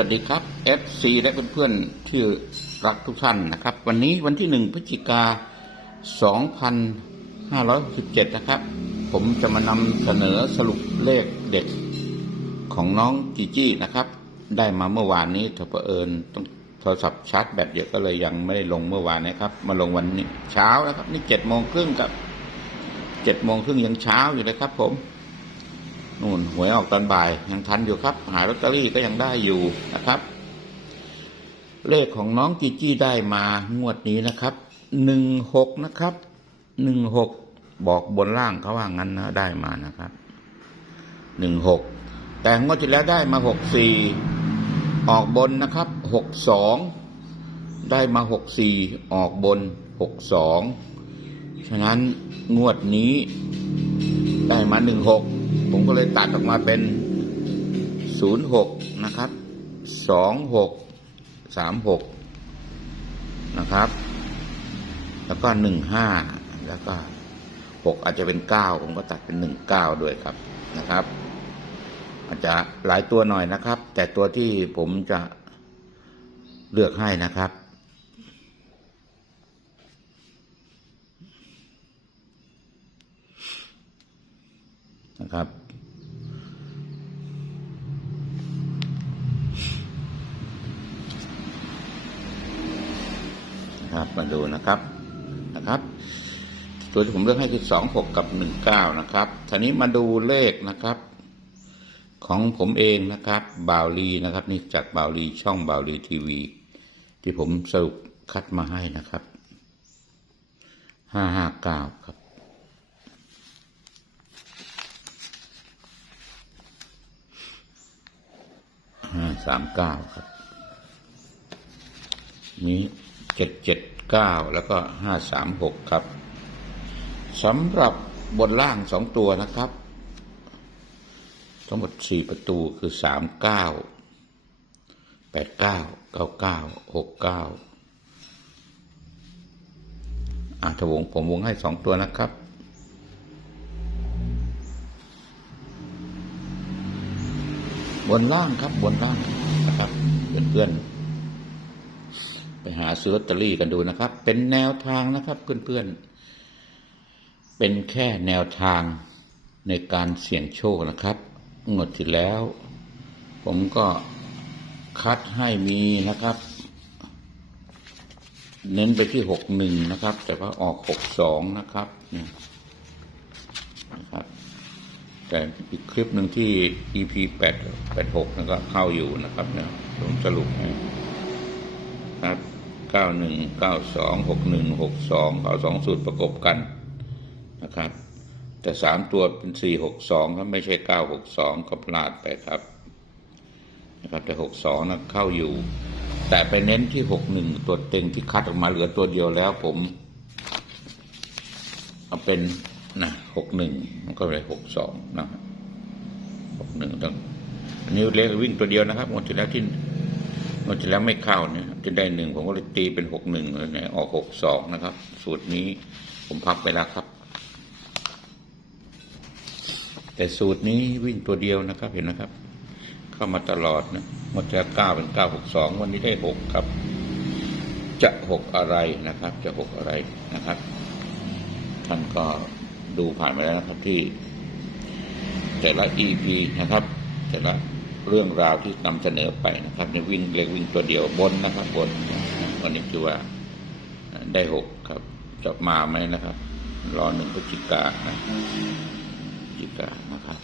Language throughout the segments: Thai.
วัสดีครับ FC และเพื่อนๆที่รักทุกท่านนะครับ วันนี้วันที่หนึ่งพฤศจิกา 2567 นะครับ ผมจะมานำเสนอสรุปเลขเด็ดของน้องจีจี้นะครับ ได้มาเมื่อวานนี้เถอะเผอิญต้องโทรศัพท์ชาร์จแบตเยอะก็เลยยังไม่ได้ลงเมื่อวานนะครับ มาลงวันนี้เช้านะครับ นี่เจ็ดโมงครึ่งกับเจ็ดโมงครึ่งยังเช้าอยู่เลยครับผม นู่นหวยออกตอนบ่าย ยังทันอยู่ครับ หาลอตเตอรี่ก็ยังได้อยู่นะครับ เลขของน้องจีจี้ได้มางวดนี้นะครับหนึ่งหกนะครับหนึ่งหกบอกบนล่างเขาว่างั้นนะได้มานะครับหนึ่งหกแต่งวดที่แล้วได้มาหกสี่ออกบนนะครับหกสองได้มาหกสี่ออกบนหกสองฉะนั้นงวดนี้ได้มาหนึ่งหก ผมก็เลยตัดออกมาเป็นศูนย์หกนะครับสองหกสามหกนะครับ แล้วก็หนึ่งห้าแล้วก็หกอาจจะเป็นเก้าผมก็ตัดเป็นหนึ่งเก้าด้วยครับนะครับ อาจจะหลายตัวหน่อยนะครับ แต่ตัวที่ผมจะเลือกให้นะครับ นะครับ นะครับมาดูนะครับนะครับ ตัวที่ผมเลือกให้คือสองหกกับหนึ่งเก้านะครับทีนี้มาดูเลขนะครับ ของผมเองนะครับบาวลีนะครับ นี่จากบาวลีช่องบาวลีทีวี ที่ผมสรุปคัดมาให้นะครับห้าห้าเก้าครับ สามเก้าครับ นี้เจ็ดเจ็ดเก้าแล้วก็ห้าสามหกครับสำหรับบนล่างสองตัวนะครับ ทั้งหมดสี่ประตูคือสามเก้าแปดเก้าเก้าเก้าหกเก้าอาถวงผมวงให้สองตัวนะครับ บนล่างครับบนล่างนะครับเพื่อนๆไปหาซื้อลอตเตอรี่กันดูนะครับ เป็นแนวทางนะครับเพื่อนๆเป็นแค่แนวทางในการเสี่ยงโชคนะครับงวดที่แล้ว ผมก็คัดให้มีนะครับ เน้นไปที่หกหนึ่งนะครับ แต่ว่าออกหกสองนะครับเนี่ยนะครับ แต่อีกคลิปหนึ่งที่ EP แปดแปดหกนั่นก็เข้าอยู่นะครับเนี่ยผมสรุปให้ครับเก้าหนึ่งเก้าสองหกหนึ่งหกสองเอาสองสูตรประกบกันนะครับ แต่สามตัวเป็นสี่หกสองครับไม่ใช่เก้าหกสองก็พลาดไปครับนะครับแต่หกสองนะเข้าอยู่ แต่ไปเน้นที่หกหนึ่งตัวเต็งที่คัดออกมาเหลือตัวเดียวแล้วผม เอาเป็น นะหกหนึ่งมันก็เลยหกสองนะครับหกหนึ่งต้องอันนี้เล็กวิ่งตัวเดียวนะครับหมดที่แล้วที่หมดที่แล้วไม่เข้าเนี่ยที่ได้หนึ่งผมก็เลยตีเป็นหกหนึ่งเลยเนี่ยออกหกสองนะครับ สูตรนี้ผมพักไปแล้วครับ แต่สูตรนี้วิ่งตัวเดียวนะครับเห็นนะครับ เข้ามาตลอดนะหมดจะเก้าเป็นเก้าหกสองวันนี้ได้หกครับ จะหกอะไรนะครับ จะหกอะไรนะครับท่านก็ ดูผ่านไปแล้วนะครับที่ แต่ละ EP นะครับ แต่ละเรื่องราวที่นำเสนอไปนะครับในวิ่งเล็กวิ่งตัวเดียวบนนะครับบนวันนี้คือว่าได้หกครับ จะมาไหมนะครับ รอหนึ่งพฤศจิกานะพฤศจิกานนะครับ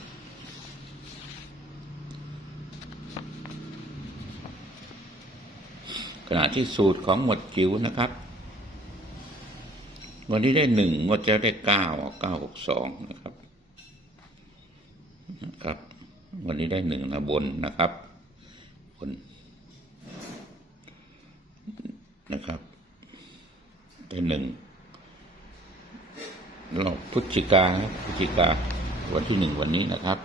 ขณะที่สูตรของหมวดจิ๋วนะครับ วันนี้ได้หนึ่งงวดจะได้เก้าเก้าหกสองนะครับนะครับ วันนี้ได้หนึ่งนะบนนะครับบนนะครับ ได้หนึ่งรอบพฤศจิกาพฤศจิกาวันที่หนึ่งวันนี้นะครับ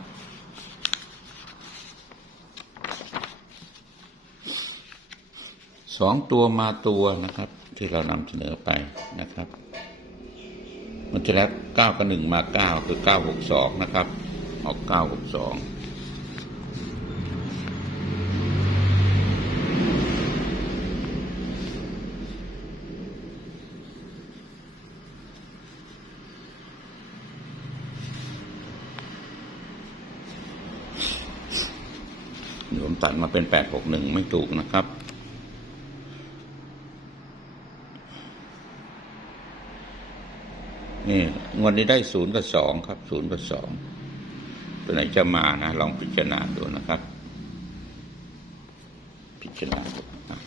สองตัวมาตัวนะครับ ที่เรานำเสนอไปนะครับ มันที่แล้วเก้ากับหนึ่งมาเก้าคือเก้าหกสองนะครับ ออกเก้าหกสองผมตัดมาเป็นแปดหกหนึ่งไม่ถูกนะครับ นี่งวดนี้ได้ศูนย์กับสองครับศูนย์กับสองตัวไหนจะมานะ ลองพิจารณาดูนะครับ พิจารณาดูมา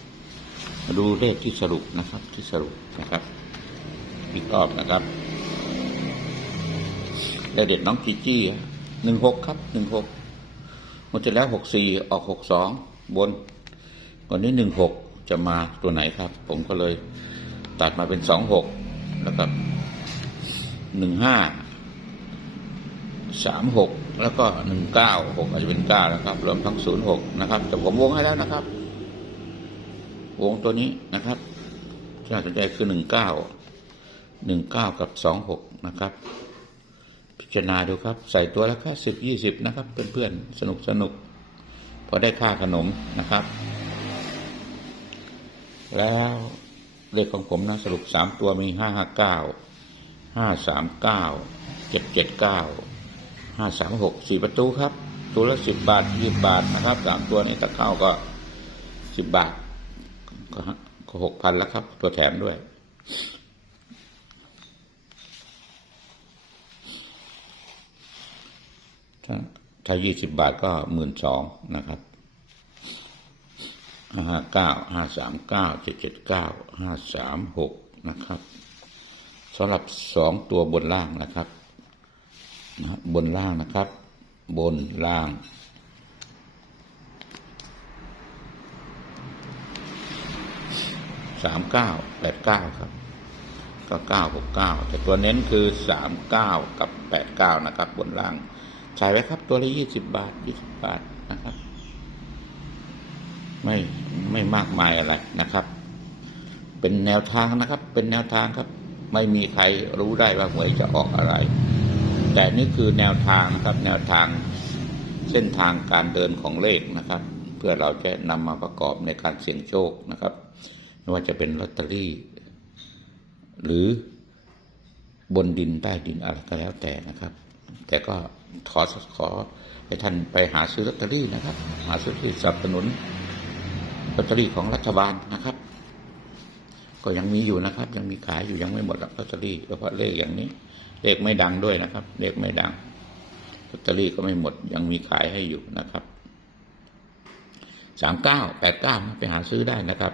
ดูเลขที่สรุปนะครับ ที่สรุปนะครับอีกรอบนะครับเลขเด็ดน้องจีจี้หนึ่งหกครับหนึ่งหกหมดจะแล้วหกสี่ออกหกสองบนวันนี้หนึ่งหกจะมาตัวไหนครับ ผมก็เลยตัดมาเป็นสองหกแล้วก็ หนึ่งห้าสามหกแล้วก็หนึ่งเก้าหกอาจจะเป็นเก้านะครับ รวมทั้งศูนย์หกนะครับแต่ผมวงให้แล้วนะครับ วงตัวนี้นะครับที่น่าสนใจคือหนึ่งเก้าหนึ่งเก้ากับสองหกนะครับ พิจารณาดูครับ ใส่ตัวละแค่สิบยี่สิบนะครับ เพื่อนๆสนุกสนุกพอได้ค่าขนมนะครับ แล้วเลขของผมนะสรุปสามตัวมีห้าห้าเก้า ห้าสามเก้าเจ็ดเจ็ดเก้าห้าสามหกสี่ประตูครับตัวละสิบบาทยี่บาทนะครับสามตัวนี้ถ้าเข้าก็สิบบาทก็ก็หกพันแล้วครับ ตัวแถมด้วย ถ้าถ้ายี่สิบบาทก็หมื่นสองนะครับห้าเก้าห้าสามเก้าเจ็ดเจ็ดเก้าห้าสามหกนะครับ สำหรับสองตัวบนล่างนะครับนะบนล่างนะครับ บนล่าง สามเก้าแปดเก้าครับก็เก้าหกเก้าแต่ตัวเน้นคือสามเก้ากับแปดเก้านะครับ บนล่าง ใช้ไว้ครับตัวละยี่สิบบาทยี่สิบบาทนะครับ ไม่ไม่มากมายอะไรนะครับ เป็นแนวทางนะครับ เป็นแนวทางครับ ไม่มีใครรู้ได้ว่าหวยจะออกอะไร แต่นี่คือแนวทางนะครับแนวทางเส้นทางการเดินของเลขนะครับ เพื่อเราจะนำมาประกอบในการเสี่ยงโชคนะครับ ไม่ว่าจะเป็นลอตเตอรี่ หรือบนดินใต้ดินอะไรก็แล้วแต่นะครับ แต่ก็ขอขอให้ท่านไปหาซื้อลอตเตอรี่นะครับ หาซื้อที่สนับสนุนลอตเตอรี่ของรัฐบาลนะครับ ก็ยังมีอยู่นะครับ ยังมีขายอยู่ยังไม่หมดหรอกลอตเตอรี่เพราะเลขอย่างนี้ เลขไม่ดังด้วยนะครับ เลขไม่ดังลอตเตอรี่ก็ไม่หมด ยังมีขายให้อยู่นะครับสามเก้าแปดเก้าไปหาซื้อได้นะครับ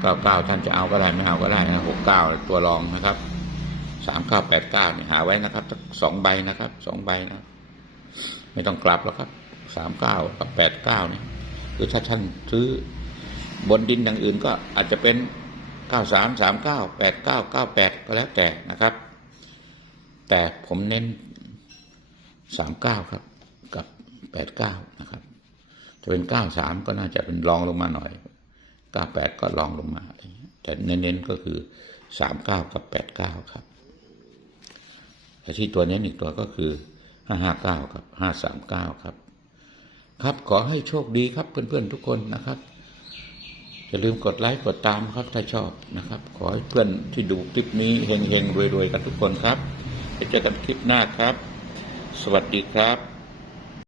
เก้าเก้าท่านจะเอาก็ได้ไม่เอาก็ได้นะหกเก้าตัวรองนะครับสามเก้าแปดเก้าเนี่ยหาไว้นะครับสองใบนะครับสองใบนะไม่ต้องกลับแล้วครับสามเก้ากับแปดเก้าเนี่ยคือถ้าท่านซื้อบนดินอย่างอื่นก็อาจจะเป็น เก้าสามสามเก้าแปดเก้าเก้าแปดก็แล้วแต่นะครับ แต่ผมเน้นสามเก้าครับ กับแปดเก้านะครับ จะเป็นเก้าสามก็น่าจะเป็นรองลงมาหน่อยเก้าแปดก็ลองลงมา แต่เน้นๆก็คือสามเก้ากับแปดเก้าครับแต่ที่ตัวเน้นอีกตัวก็คือห้าห้าเก้ากับห้าสามเก้าครับ ครับขอให้โชคดีครับเพื่อนๆทุกคนนะครับ อย่าลืมกดไลค์กดตามครับถ้าชอบนะครับ ขอให้เพื่อนที่ดูคลิปนี้เฮงเฮงรวยๆ กันทุกคนครับไปเจอกันคลิปหน้าครับ สวัสดีครับ